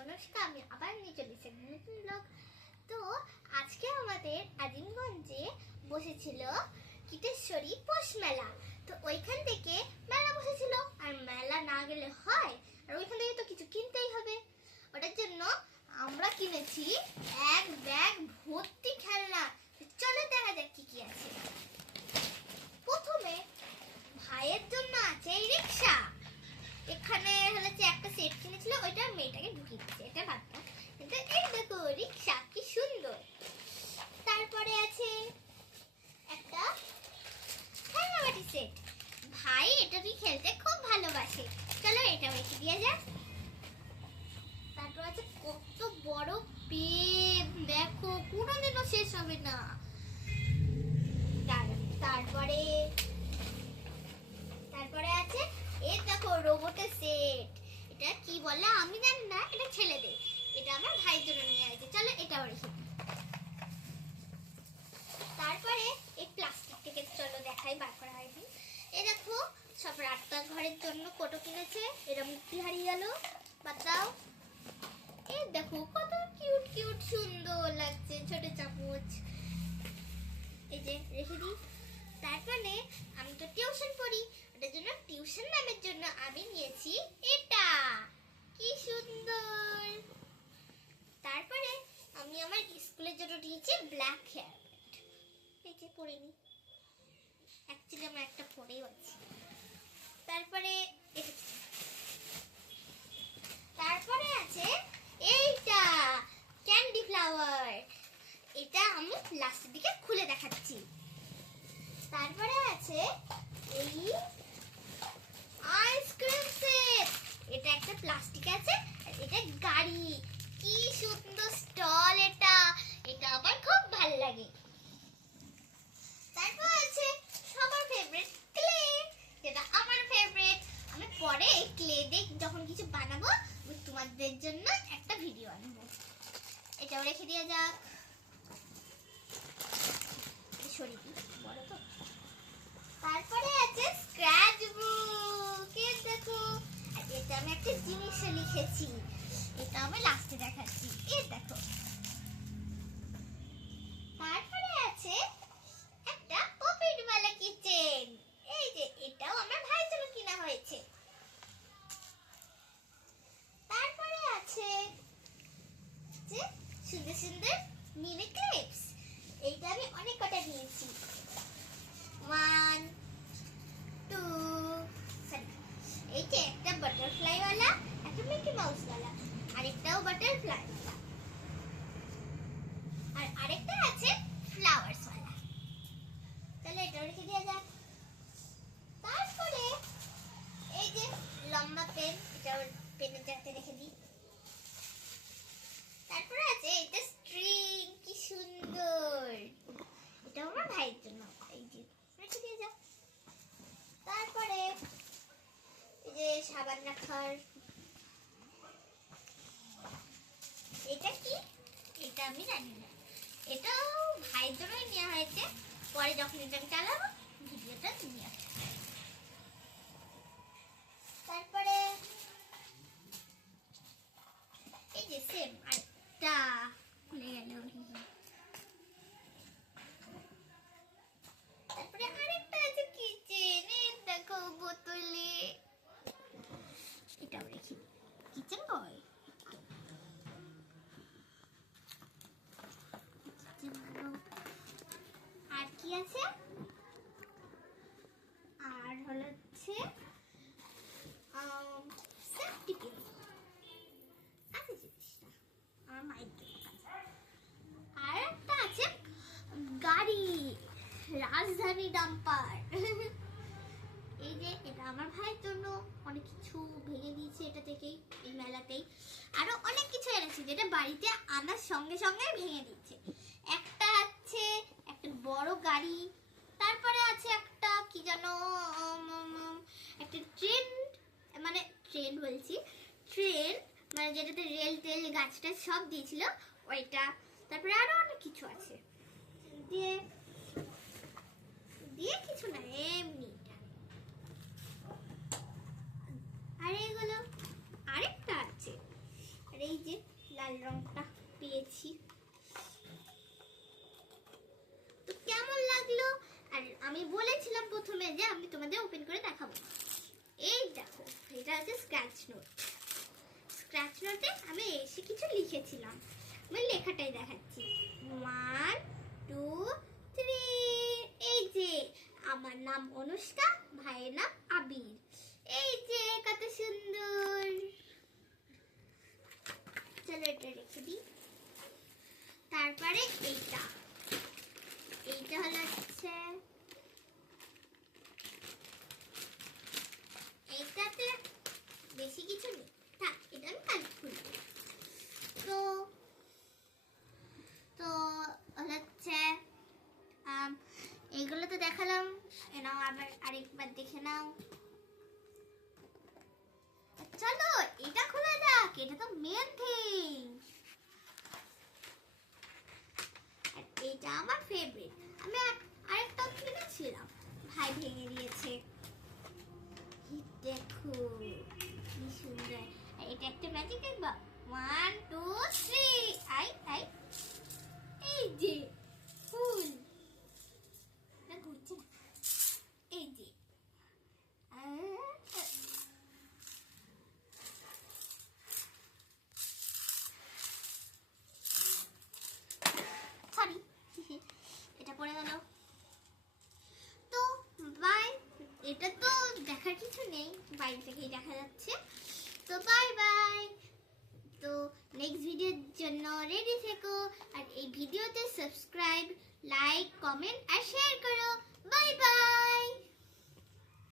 নমস্কার, আমি আবার নিয়ে চলে এসেছি নতুন ব্লগ। তো আজকে আমাদের আজিমগঞ্জে বসেছিল কীটেশ্বরী পৌষ মেলা। তো ওইখান থেকে মেলা বসেছিল, আর মেলা না গেলে হয়, আর ওইখান থেকে তো কিছু কিনতেই হবে। ওটার জন্য আমরা কিনেছি এক ব্যাগ ভর্তি খেলনা। চলো দেখা যাক কি কি আছে। প্রথমে ভাইয়ের জন্য আছে এই রিক্সা। এখানে হচ্ছে একটা সেট কিনেছিল, ওইটা মেয়েটাকে ঢুকিয়ে দিচ্ছে, এটা বাদ দাও। কিন্তু এই দেখো রিক্সা কি সুন্দর। তারপরে আছে একটা খেলনাবাটি সেট। ভাই এটা দিয়ে খেলতে খুব ভালোবাসে, চলো এটা রেখে দিয়ে যাক। তারপর আছে কত বড় পেন, দেখো কোনোদিনও শেষ হবে না। তারপরে আছে এই দেখো রোবটের সেট। এটা কি বলে আমি জানি না, এটা ছেলেদের। এটা আমার ভাইয়ের জন্য নিয়ে আসছে, চলো এটাও রেখে দিই। তারপরে এই প্লাস্টিক থেকে চলো দেখাই, বার করা হয়নি। এই দেখো সব রান্নার ঘরের জন্য কোটো কিনেছে, এটা মুক্তি হারিয়ে গেল, বাতাও। এই দেখো কত কিউট কিউট সুন্দর লাগছে ছোট চামচ, এই যে রেখে দিই। তারপরে আমি তো টিউশন পড়ি, ওটার জন্য টিউশন নামের জন্য আমি নিয়েছি এটা, কি সুন্দর। তারপরে আমি আমার স্কুলের জন্য নিয়েছি ব্ল্যাক হেয়ার ব্যান্ড, এই যে পরে নি, অ্যাকচুয়ালি আমার একটা পরেও আছে। তারপরে আছে এইটা ক্যান্ডি ফ্লাওয়ার, এটা আমি লাস্টের দিকে খুলে দেখাচ্ছি। তারপরে আছে এই আইসক্রিম সেট, এটা একটা প্লাস্টিক আছে, এটা গাড়ি, কি সুন্দর স্টল। এটা আমার খুব ভালো লাগে। তারপর আছে সবার ফেভারিট ক্লে, যেটা আমার ফেভারিট। আমি পরে এই ক্লে দিয়ে যখন কিছু বানাবো তোমাদের জন্য একটা ভিডিও আনবো। এটাও রেখে দিয়ে যাক, সরিয়ে দিই, বড় তো। তারপরে আছে স্ক্র্যাচ বুক, দেখো এটা আমি একটা জিনিস লিখেছি, এটা আমি লাস্টে দেখাচ্ছি, এই দেখো। তারপরে আছে একটা পপিট ওয়ালা কিচেন, এই যে এটাও আমার ভাইয়ের জন্য কিনা হয়েছে। তারপরে আছে যে সুন্দর সুন্দর মিনি ক্লিপস, এইটা আমি অনেক কটা নিয়েছি, 1 2 এই যে একটা বাটারফ্লাই वाला, একটা মিকি মাউস वाला, আরেকটাও বাটারফ্লাই, আর আরেকটা আছে ফ্লাওয়ার্স वाला। তাহলে এটা রেখে দেয়া যাক। তারপরে এই যে লম্বা পেন, এটা পেনের জায়গাতে রেখে দিই। তারপরে আছে এটা স্ট্রিং, কি সুন্দর, এটা আমার ভাইয়ের জন্য, এই যে রেখে দিয়ে যাক। তারপরে এই যে সাবান রাখার, এটা কি, এটা আমি জানি না, এটাও ভাইয়ের জন্যই নেওয়া হয়েছে, পরে যখন এটা চালাবো ভিডিওটা নিয়ে আসবো। তারপরে এই যে সেম আরেকটা খুলে গেল, তারপরে আরেকটা আছে কিচেন, এই দেখো বোতলে, এটাও রেখে কিচেন বয়। আর কি আছে, আর হচ্ছে সেফটি পিন আছে, জিনিসটা আমার মায়ের জন্য কাছে। আর একটা আছে গাড়ি, রাজধানী ডাম্পার, এই যে এটা আমার ভাইয়ের জন্য, অনেক কিছু ভেঙে দিয়েছে এটা থেকেই, এই মেলাতেই। আরো অনেক কিছু এনেছি যেটা বাড়িতে আনার সঙ্গে সঙ্গে ভেঙে দিচ্ছে। একটা আছে একটা বড় গাড়ি, তারপরে আছে একটা কি জানো একটা ট্রেন, মানে ট্রেন বলছি, ট্রেন মানে যেটাতে রেল টেল গাছটা সব দিয়েছিল ওইটা। তারপরে আরো অনেক কিছু আছে, দিয়ে দিয়ে কিছু না, এমনি। আর এইগুলো আরেকটা আছে, আর এই যে স্ক্র্যাচ নোটে আমি এসে কিছু লিখেছিলাম। আমি লেখাটাই দেখাচ্ছি। 1 2 3। এই যে আমার নাম অনুষ্কা, ভাইয়ের নাম আবির। এই যে কত সুন্দর। চলো এটা রেখে দিই। তারপরে এইটা হচ্ছে এইটাতে বেশি কিছু নেই। থাক, এটা আমি কাল খুলব। তো তো হচ্ছে এইগুলো তো দেখালাম, এনাও আবার আরেকবার দেখে নাও। চলো এটা খোলা যাক, এটা তো মেন থিং। আর এটা আমার ফেভারিট। আমি আরেকটা কিনেছিলাম, ভাই ভেঙে দিয়েছে। দেখো কি সুন্দর। আর এটা একটা ম্যাজিক দেখবা। 1 2 3। I I. এই যে ফুল, এটা ঘুরছে না। এই যে সরি, এটা পড়ে গেল। তো বাই। এটা তো দেখার কিছু নেই, বাইরে থেকেই দেখা যাচ্ছে। তো বাই বাই। তো নেক্সট ভিডিওর জন্য রেডি থেকো। আর এই ভিডিওতে সাবস্ক্রাইব, লাইক, কমেন্ট আর শেয়ার করো। Bye bye.